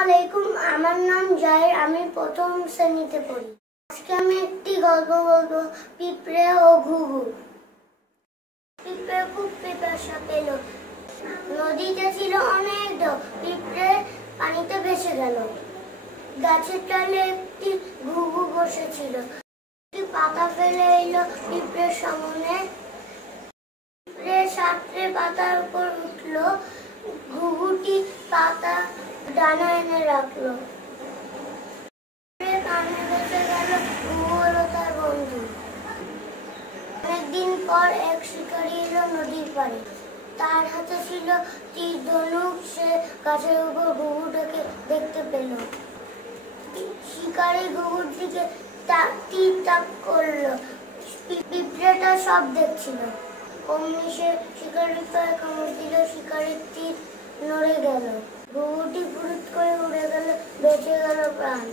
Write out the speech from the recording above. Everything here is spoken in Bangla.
আলাইকুম, আমার নাম জাহির। আমি প্রথম শ্রেণীতে পড়ি। আজকে আমি একটি গল্প বলবো, পিঁপড়ে ও ঘুঘু। পিঁপড়ে খুব পিপাসা পেল। নদীতে ছিল অনেক ঢেউ। পিঁপড়ে পানিতে ভেসে গেল। গাছের ডালে একটি ঘুঘু বসেছিল। পাতা ফেলে এলো পিঁপড়ের সামনে। পিঁপড়ে সাঁতরে পাতার উপর উঠলো। ঘুঘুটি পাতা ডানা এনে রাখলো। কানে ভেসে গেল ঘুঘু হলো তার বন্ধু। অনেকদিন পর এক শিকারী এলো নদীর পাড়ে। তার হাতে ছিল তীর ধনুক। সে গাছের উপর ঘুঘুটাকে দেখতে পেল। শিকারী ঘুঘুর দিকে তীর তাক করলো। পিঁপড়েটা সব দেখছিল। অমনি সে শিকারীর পায়ে কামড় দিল। শিকারীর তীর নড়ে গেল। ঘুঘুটি ফুরুত করে উড়ে গেল, বেঁচে গেল প্রাণ।